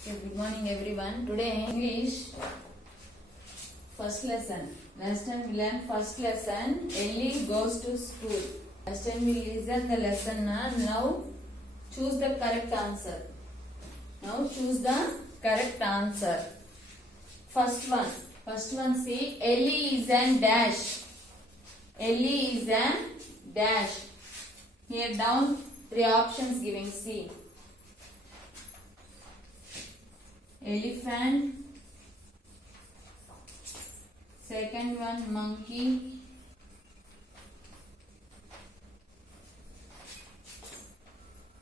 Okay, good morning everyone. Today English first lesson. Last time we learned first lesson. Ellie goes to school. Last time we listen the lesson. Now choose the correct answer. Now choose the correct answer. First one. First one, see, Ellie is an dash. Ellie is an dash. Here down 3 options giving. See. Elephant, second one monkey,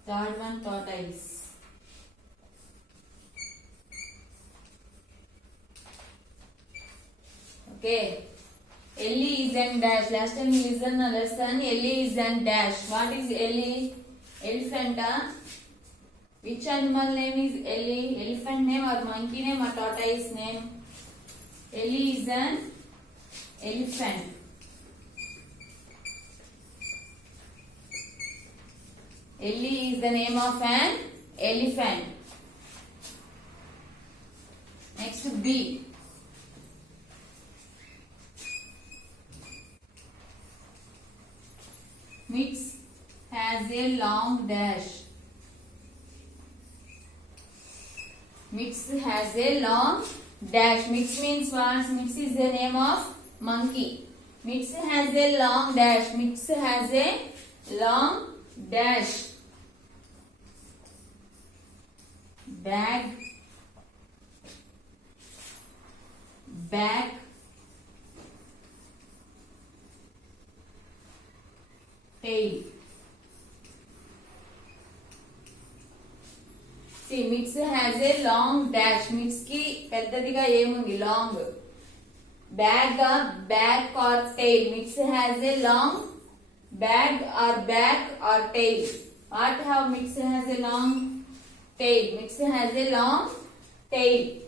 third one tortoise. Okay, Ellie is and dash. Last time you listen the lesson. Ellie is and dash. What is Ellie? Elephant. Which animal name is Ellie? Elephant name or monkey name or tortoise name? Ellie is an elephant. Ellie is the name of an elephant. Next B. Mix has a long dash. Mix has a long dash. Mix means what? Mix is the name of monkey. Mix has a long dash. Mix has a long dash. Bag, back, tail. See, mix has a long dash. Mix ki peddadiga emundi long. Bag or tail. Mix has a long bag or back or tail. What have mix has a long tail? Mix has a long tail.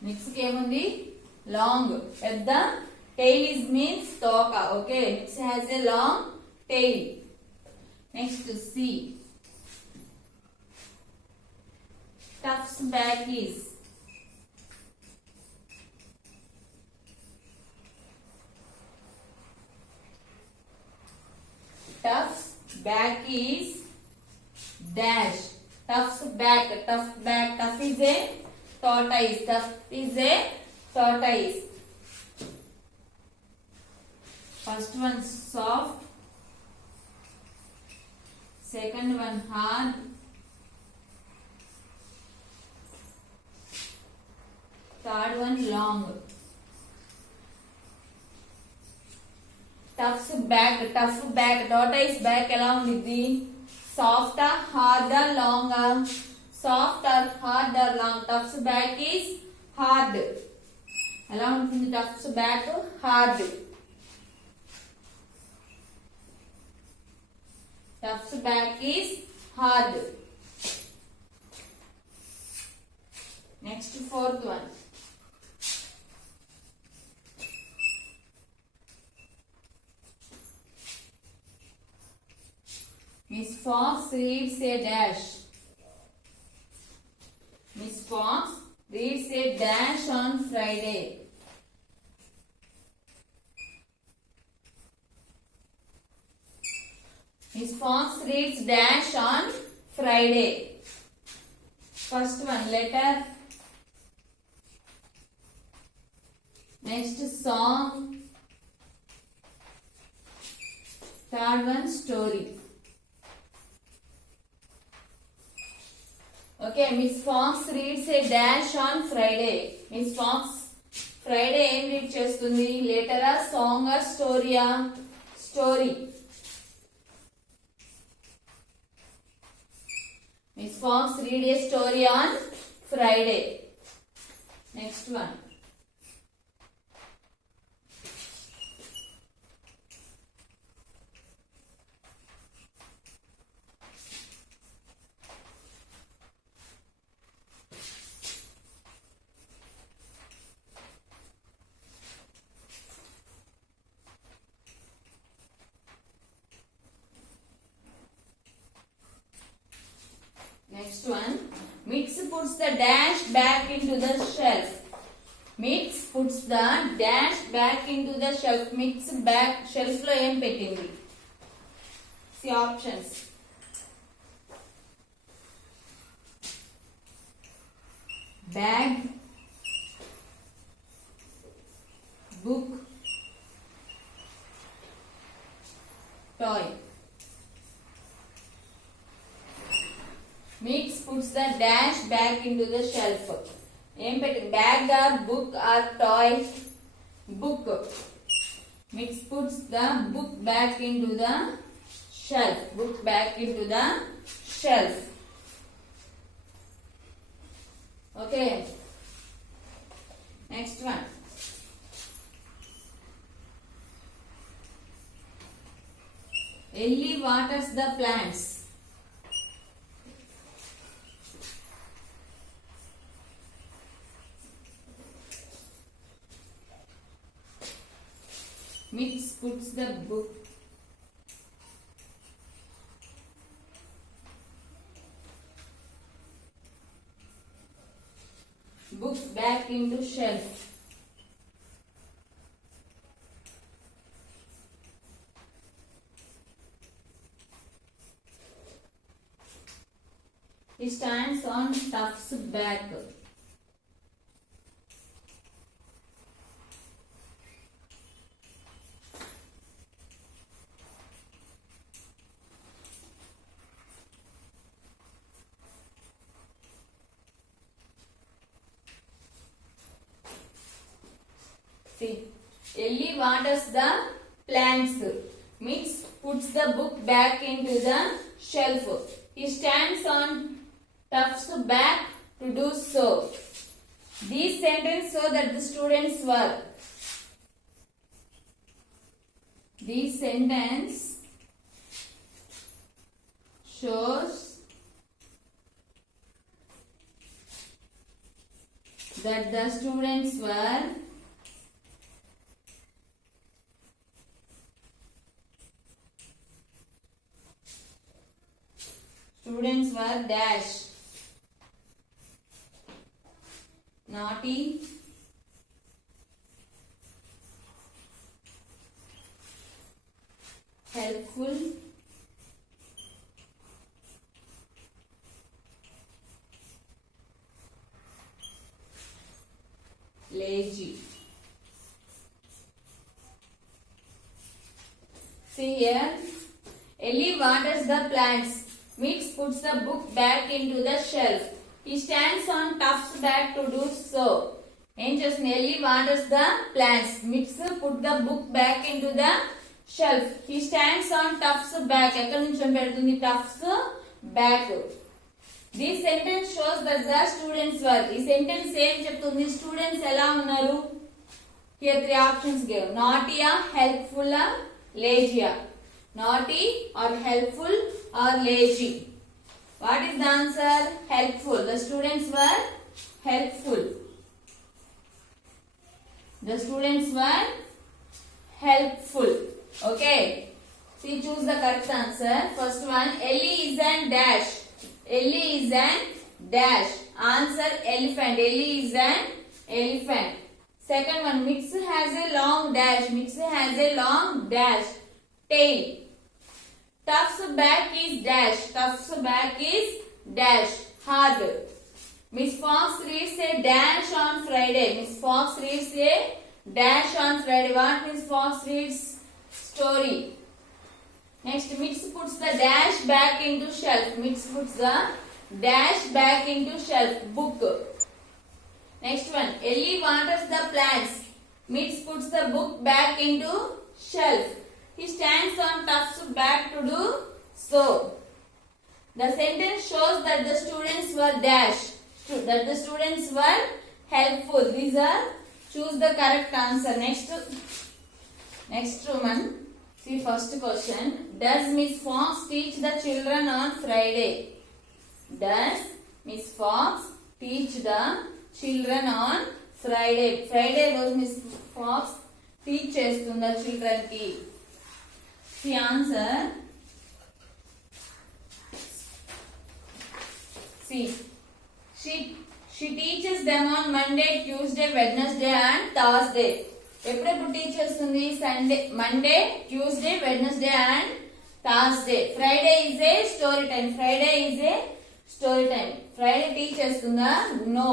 Mix ki emundi long. Pedda tail is means toka. Okay, mix has a long tail. Next C. Tufts back is. Tufts back is dash. Tufts back. Tuff is a tortoise. Tuff is a tortoise. First one soft. Second one hard. Third one long. Tuff's back. Tortoise back along with the soft, hard, long. Soft or hard or long. Tuff's back is hard. Along with the tuff's back, hard. Tuff's back is hard. Next fourth one. Miss Fox reads a dash. Miss Fox reads a dash on Friday. Miss Fox reads dash on Friday. First one letter. Next song. Third one story. Okay, Miss Fox reads a dash on Friday. Miss Fox Friday em read chestundi? Letter a song or story a story. Miss Fox read a story on Friday. Next one. puts the dash back into the shelf. Mix puts the dash back into the shelf. Mix back shelf lo em pettindi. See options. Bag, book, toy. Mix puts the dash back into the shelf. Bag or book or toy? Book. Mix puts the book back into the shelf. Book back into the shelf. Okay. Next one. Ellie waters the plants. Mix puts the book back into shelf. He stands on Tuf's back. See, Ellie waters the plants. Mix puts the book back into the shelf. He stands on Tuf's back to do so. These sentences show that the students were. These sentence shows that the students were dash naughty, helpful, lazy. See here, Ellie waters the plants. Mix puts the book back into the shelf. He stands on Tuf's back to do so. Ellie waters the plants. Mix put the book back into the shelf. He stands on Tuf's back. Tuf's back. This sentence shows that the students were. This sentence same cheptundi students ela unnaru. Here three options gave. Naughty, helpful, lazy. Naughty or helpful or lazy. What is the answer? Helpful. The students were helpful. The students were helpful. Okay. See, choose the correct answer. First one, Ellie is an dash. Ellie is an dash. Answer, elephant. Ellie is an elephant. Second one, Mix has a long dash. Mix has a long dash. Tail. Tuf's back is dash. Tuf's back is dash. Hard. Miss Fox reads a dash on Friday. Miss Fox reads a dash on Friday. What Miss Fox reads? Story. Next, Mix puts the dash back into shelf. Mix puts the dash back into shelf. Book. Next one, Ellie waters the plants. Mix puts the book back into shelf. He stands on Tuf's back to do so. The sentence shows that the students were dash. That the students were helpful. These are, choose the correct answer. Next one. See first question. Does Miss Fox teach the children on Friday? Does Miss Fox teach the children on Friday? Friday రోజు Miss Fox teach చేస్తుందా children కి? The answer. See, she teaches them on Monday, Tuesday, Wednesday and Thursday. ఎప్పుడెప్పుడు teach చేస్తుంది? Sunday, Monday, Tuesday, Wednesday and Thursday. Friday is a story time. Friday is a story time. Friday teach చేస్తుందా? No.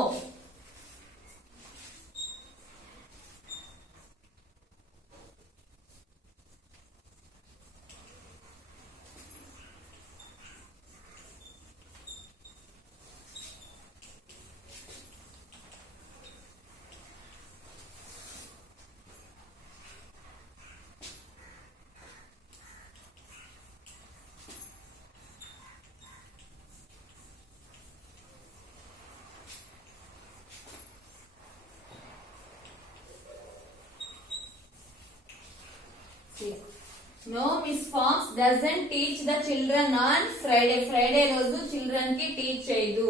No, Miss Fox doesn't teach the children on Friday. Friday రోజు children కి teach చేయదు.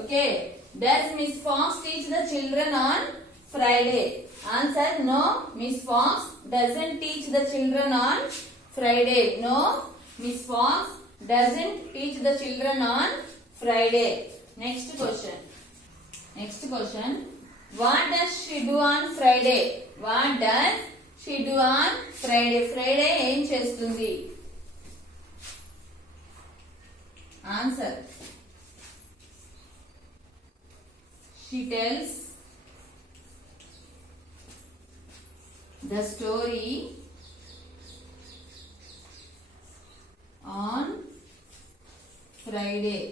Okay. Does Miss Fox teach the children on Friday? Answer: no, Miss Fox doesn't teach the children on Friday. No, Miss Fox doesn't teach the children on Friday. Next question. What does she do on Friday? What does she do on Friday? Friday ఏం చేస్తుంది? Answer: she tells the story on Friday.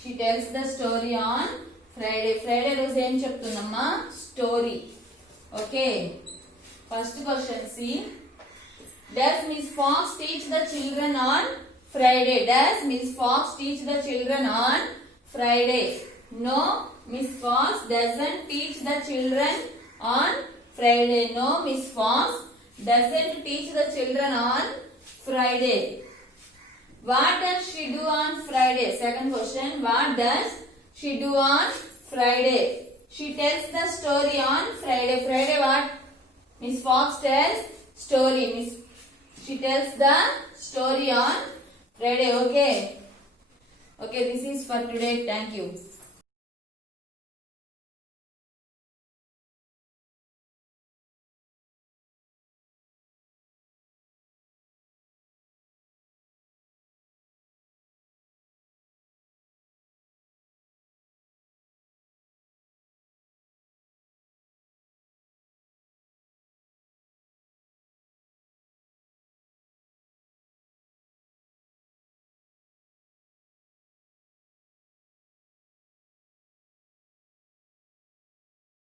She tells the story on Friday. Friday రోజు ఏం చెప్తుందమ్మా? Story. Okay. First question C. Does Miss Fox teach the children on Friday? Does Miss Fox teach the children on Friday? No, Miss Fox doesn't teach the children on Friday. No, Miss Fox doesn't teach the children on Friday. What does she do on Friday? Second question. What does she do on Friday? She tells the story on Friday. Friday what? Miss Fox tells story. She tells the story on Friday. Okay. Okay, this is for today. Thank you.